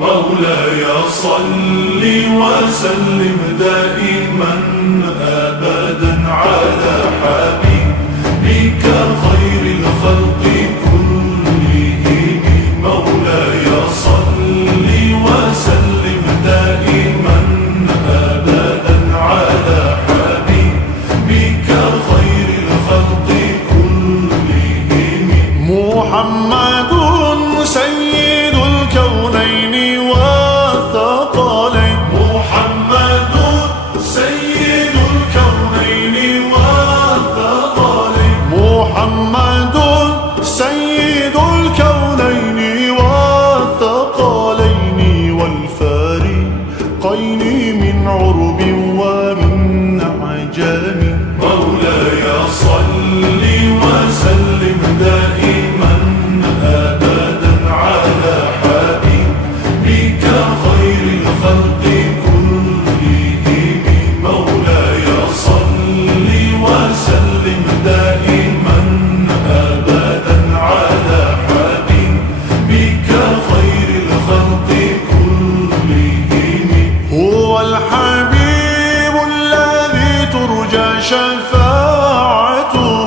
مولاي صل وسلم دائما أبدا على حبيبك خير الخلق كلهم. مولاي صل وسلم دائما أبدا على حبيبك خير الخلق كلهم. محمد سيد الكونين والثقلين. محمد سيد الكونين والثقلين. محمد سيد الكونين والثقلين والفارقين من عرب ومن عجم. مولاي صل وسلم دائما أبدا على حبيبك خير الخلق كلهم. مولاي صل وسلم دائما أبدا على حبيبك خير الخلق كلهم. هو الحبيب الذي ترجى شفاعته.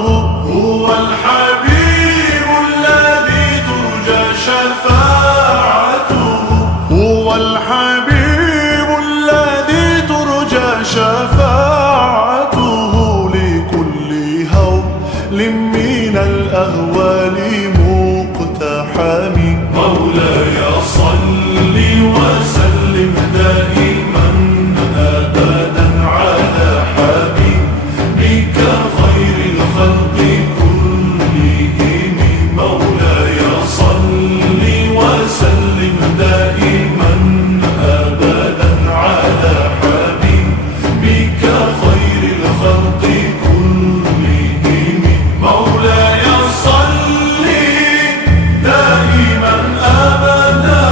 هو الحبيب الذي ترجى شفاعته. هو الحبيب الذي ترجى شفاعته لكل هول من الأهوال مقتحم. مولاي صل وسلم دائما أبدا على حبيبك خير الخلق كلهم. مولاي صل وسلم دائما أبدا على حبيبك خير الخلق كلهم. مولاي صل دائما أبدا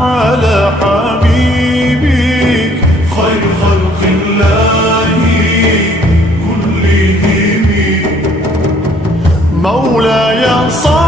على حبيبك خير خلق الله كلهم. مولاي صل